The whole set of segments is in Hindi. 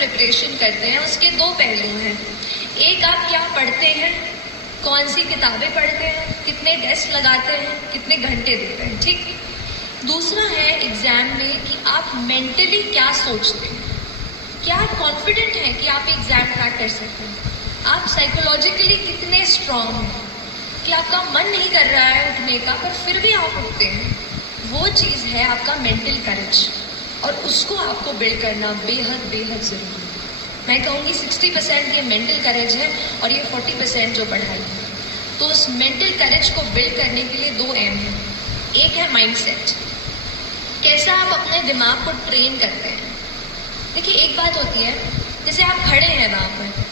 प्रिपरेशन करते हैं उसके दो पहलू हैं। एक, आप क्या पढ़ते हैं, कौन सी किताबें पढ़ते हैं, कितने टेस्ट लगाते हैं, कितने घंटे देते हैं, ठीक। दूसरा है एग्जाम में कि आप मेंटली क्या सोचते हैं, क्या आप कॉन्फिडेंट हैं कि आप एग्जाम क्रैक कर सकते हैं, आप साइकोलॉजिकली कितने स्ट्रांग हैं कि आपका मन नहीं कर रहा है उठने का पर फिर भी आप उठते हैं। वो चीज़ है आपका मेंटल करेज, और उसको आपको बिल्ड करना बेहद बेहद ज़रूरी है। मैं कहूँगी 60% ये मेंटल करेज है और ये 40% जो पढ़ाई है। तो उस मेंटल करेज को बिल्ड करने के लिए दो एम हैं। एक है माइंडसेट, कैसा आप अपने दिमाग को ट्रेन करते हैं। देखिए, एक बात होती है, जैसे आप खड़े हैं वहाँ पर,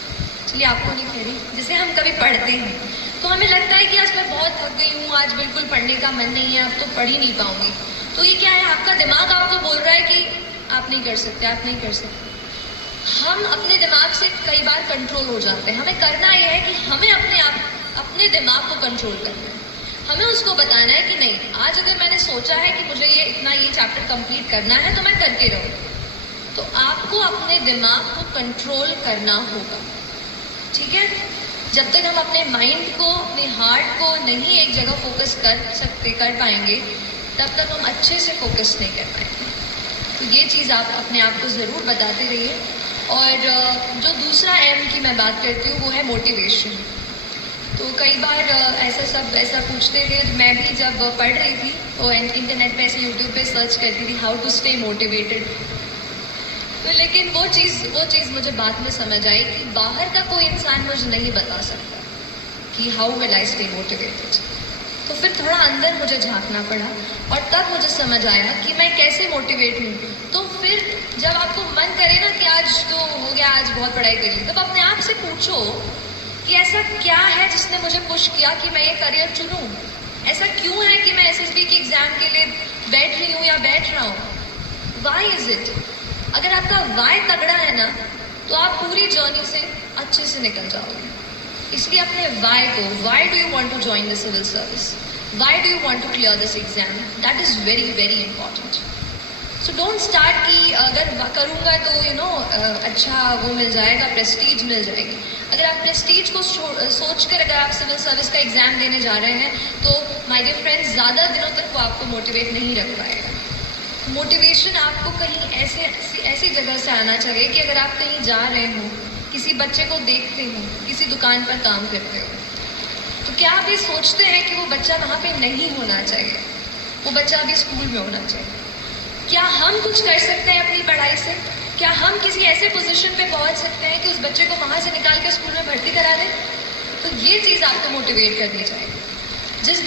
चलिए आपको नहीं कह रही, जैसे हम कभी पढ़ते हैं तो हमें लगता है कि आज मैं बहुत थक गई हूँ, आज बिल्कुल पढ़ने का मन नहीं है, अब तो पढ़ ही नहीं पाऊंगी। तो ये क्या है, आपका दिमाग आपको बोल रहा है कि आप नहीं कर सकते, आप नहीं कर सकते। हम अपने दिमाग से कई बार कंट्रोल हो जाते हैं। हमें करना यह है कि हमें अपने दिमाग को कंट्रोल करना है। हमें उसको बताना है कि नहीं, आज अगर मैंने सोचा है कि मुझे ये चैप्टर कंप्लीट करना है तो मैं करके रहूँ। तो आपको अपने दिमाग को कंट्रोल करना होगा, ठीक है। जब तक हम अपने माइंड को, अपने हार्ट को नहीं एक जगह फोकस कर पाएंगे, तब तक हम अच्छे से फोकस नहीं कर पाएंगे। तो ये चीज़ आप अपने आप को ज़रूर बताते रहिए। और जो दूसरा एम की मैं बात करती हूँ वो है मोटिवेशन। तो कई बार ऐसा पूछते थे, मैं भी जब पढ़ रही थी तो इंटरनेट पे ऐसे यूट्यूब पे सर्च करती थी हाउ टू स्टे मोटिवेटेड। तो लेकिन वो चीज़ मुझे बाद में समझ आई कि बाहर का कोई इंसान मुझे नहीं बता सकता कि how will I stay motivated. तो फिर थोड़ा अंदर मुझे झांकना पड़ा और तब मुझे समझ आया कि मैं कैसे मोटिवेट हूँ। तो फिर जब आपको मन करे ना कि आज तो हो गया, आज बहुत पढ़ाई करी, तब अपने आप से पूछो कि ऐसा क्या है जिसने मुझे पुश किया कि मैं ये करियर चुनूँ। ऐसा क्यों है कि मैं एसएसबी के एग्ज़ाम के लिए बैठ रही हूँ या बैठ रहा हूँ। Why is it. अगर आपका वाई तगड़ा है ना, तो आप पूरी जर्नी से अच्छे से निकल जाओगे। इसलिए अपने वाई को, why do you want to join the civil service, why do you want to clear this exam, that is very very important. So don't start कि अगर करूँगा तो अच्छा वो मिल जाएगा, प्रेस्टीज मिल जाएगी। अगर आप प्रेस्टीज को सोचकर अगर आप सिविल सर्विस का एग्ज़ाम देने जा रहे हैं तो माय डियर फ्रेंड्स, ज़्यादा दिनों तक वो आपको मोटिवेट नहीं रख पाएगा। मोटिवेशन आपको कहीं ऐसी जगह से आना चाहिए कि अगर आप कहीं जा रहे हो, किसी बच्चे को देखते हो, किसी दुकान पर काम करते हो, तो क्या आप ये सोचते हैं कि वो बच्चा वहाँ पे नहीं होना चाहिए, वो बच्चा अभी स्कूल में होना चाहिए। क्या हम कुछ कर सकते हैं अपनी पढ़ाई से? क्या हम किसी ऐसे पोजीशन पे पहुँच सकते हैं कि उस बच्चे को वहाँ से निकाल कर स्कूल में भर्ती करा दें? तो ये चीज़ आपको मोटिवेट करनी चाहिए। जिस